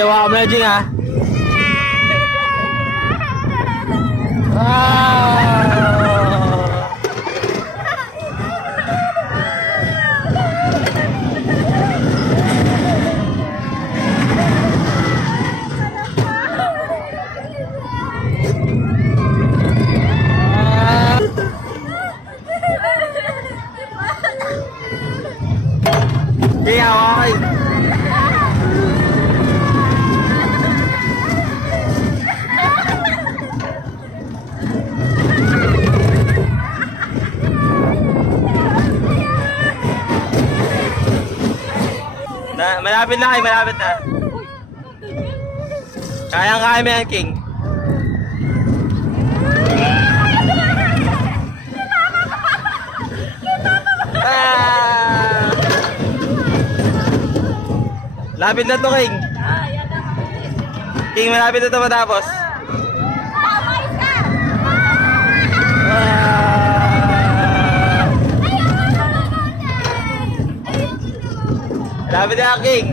Jawa mo na dyan ha. Kaya okay. Malapit na kayo, malapit na. Kaya-kaya mo yan, King. Lapit na to, King. King, malapit na to matapos. Malapit na, King.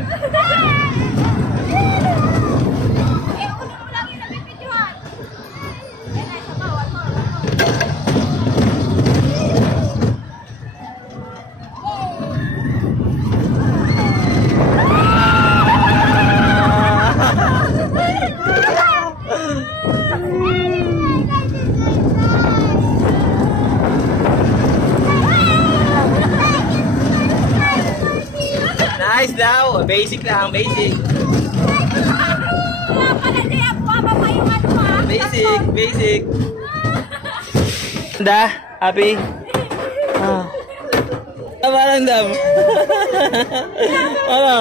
Nice daw. Basic lang, basic. Basic, basic. Da, happy. Apa lang dam? Ano?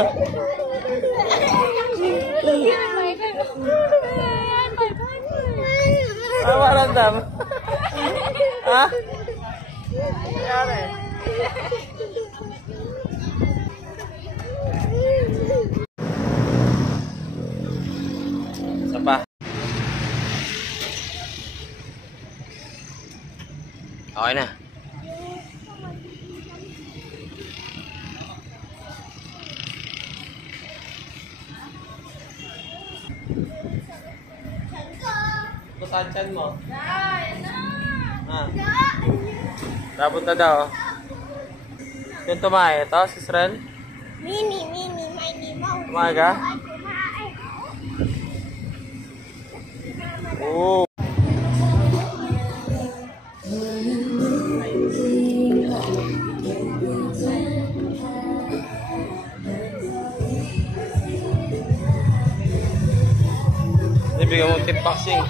Apa lang dam? Ha? Yari. Apa? Okay na. Saan chan mo? Yan na! Labot na daw. Yung tumae. Ito, si Srel? Mini, mouse. Tumae ka? Oh. Bigyan mo tip boxing.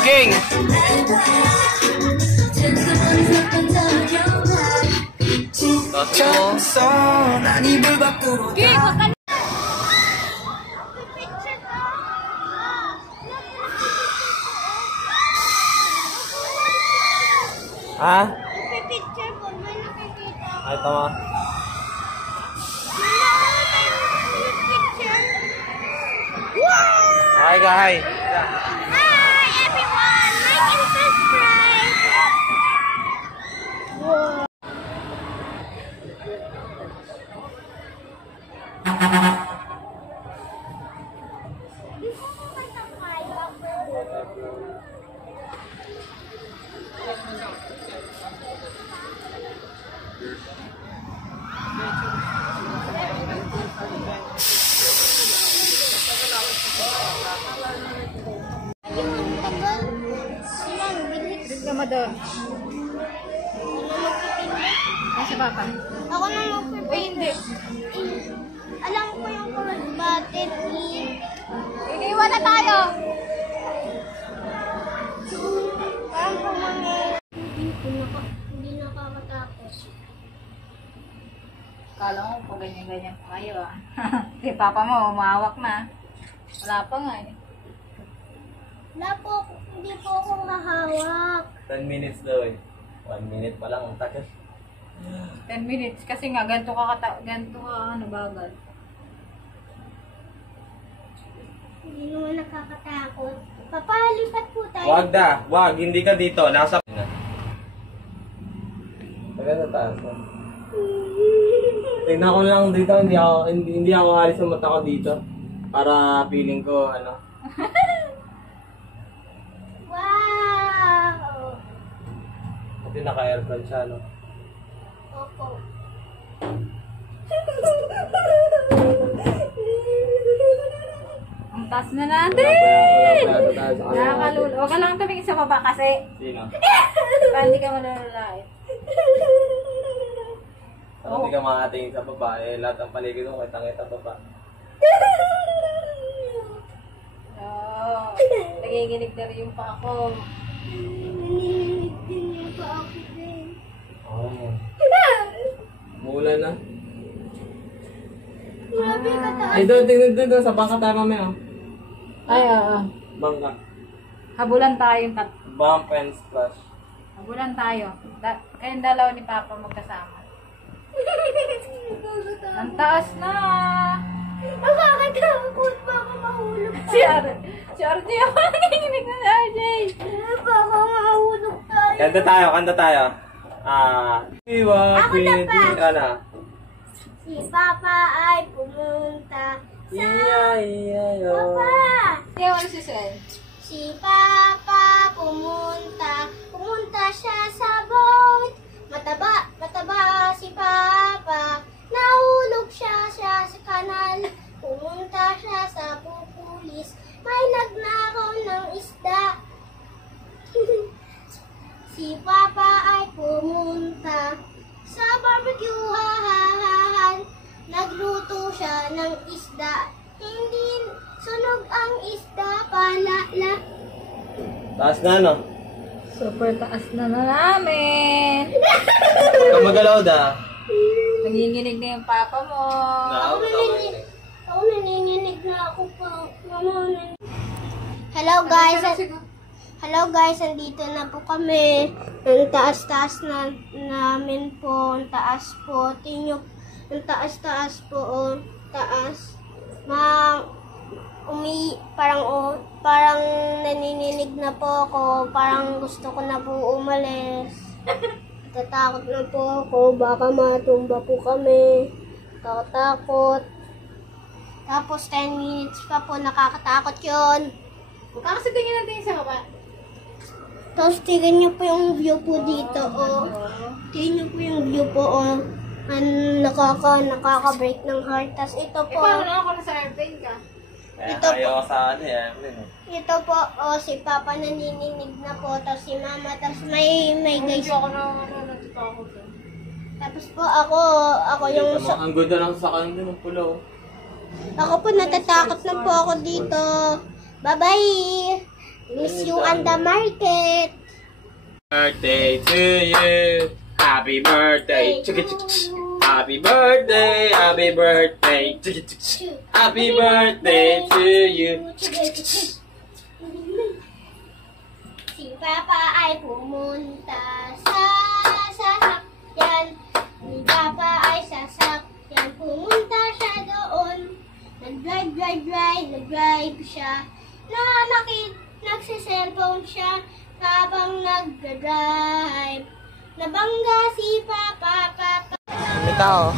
King. Ha? Picture po, may nakikita. Ay, tama. Hi, guys. Hi, everyone. Like and subscribe. Wow. Mo doon. Nasa papa? Ako na magpipili. Uy, hindi. Alam ko yung cross button. Iniwan na tayo. Parang pumangin. Hindi nakakatapos. Kala mo po ganyan-ganyan pa kayo ah. Si papa mo, umawak na. Wala pa nga eh. Wala po, hindi po ako hahawak. 10 minutes daw eh. 1 minute pa lang ang takas. 10 minutes kasi nga ganito ka ano bagal. Hindi naman nakakatakot. Papalipat po tayo. Wag, hindi ka dito. Nasa... Taga sa taas. Tingnan ko lang dito, hindi ako alis sa mata ko dito. Para feeling ko, ano. Wow! Kasi naka-aircon siya, no? Opo. Ang taas na natin! Nakakalulo. Huwag ka lang tumingin sa baba kasi Sino? para hindi ka malululait. Kung hindi ka makatingin sa baba, lahat ng paligid mo, kitang-kita baba. Oo. Nagiginig na rin yung pa ako. Naninilig din yung pa ako din. Oo. Mula na. Grabe ka taas. Ay, doon, sa bangka tayo mamaya. Ay, oo. Bangka. Habulan tayong Bump and splash. Habulan tayo. Kayong dalawa ni Papa magkasama. Ang taas na! Nakakatakot. Baka mahulog tayo. Si RJ ako nakikinig na si RJ. Baka mahulog tayo. Kanta tayo. Iwa, Ako na pa. Ano? Si Papa ay pumunta sa... Yo. Papa! Kaya ano si Sel? Si Papa pumunta siya sa boat. Mataba si Papa. Nahulog siya sa kanal. Pumunta siya sa pupulis. May nagnakaw ng isda. Si Papa ay pumunta sa barbecue-hahan. Nagluto siya ng isda. Hindi sunog ang isda palala. Taas na, no? Super taas na namin. Huwag magalaw da. Nanginginig na yung Papa mo. Ako nanginginig na ako pa. Hello guys. Hello guys, andito na po kami. Ang taas-taas na namin po. Ang taas po. Tingnan ang taas-taas po. Oh, taas. Parang nanininig na po ako. Parang gusto ko na po umalis. Tatakot na po ako. Baka matumba po kami. Takot. Tapos 10 minutes pa po. Nakakatakot yun. Kasi tingin natin sa baba. Tapos tingnan niyo po yung view po dito. Oh. Tingnan niyo po yung view po. Oh. Nakaka-break ng heart. Tapos ito po. Paano ako nasa airplane ka? Ito po. Ayaw sa ano yan. Ito po, oh, si Papa nanininig na po, tapos si Mama, tapos may guys. Hindi ako natatakot. Tapos po ako yung, Ang ganda lang sa kanila ng pulo. ako po natatakot na po ako dito. Bye-bye! Miss you on the market! Birthday to you. Happy birthday. Happy birthday. Happy birthday. Happy birthday to you. Si Papa ay pumunta sa sasakyan. Si Papa ay sasakyan. Pumunta siya doon. Nag-drive siya. Nagsiselfone siya habang nag-drive. Nabangga si Papa. May tao.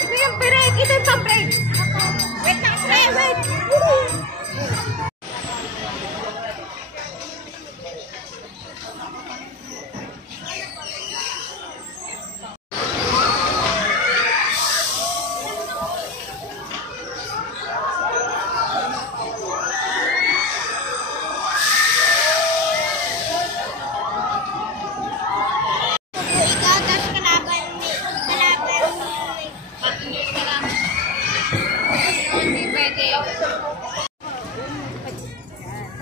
Ito yung break! Ito yung pa-break! Wait lang, wait! Ikaw, tapos kalaban Hindi pwede.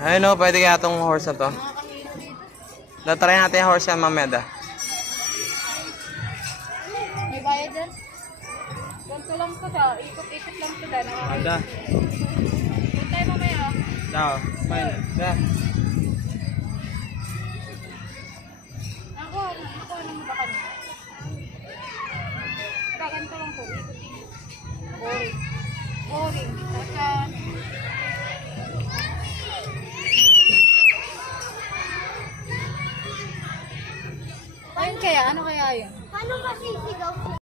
Ayun o, pwede kaya itong horse na to. Try natin yung horse yan mamaya da. May bayad dyan? Ganito lang ko daw. Ikot-ikot lang ko daw. Da. Doon tayo mamaya. Da, smile. Da. Ako naman ba kami? Ganito lang po. Ikot-ikot. Boring. Boring. Tapos ayun kaya? Ano kaya yun? Paano masisigaw?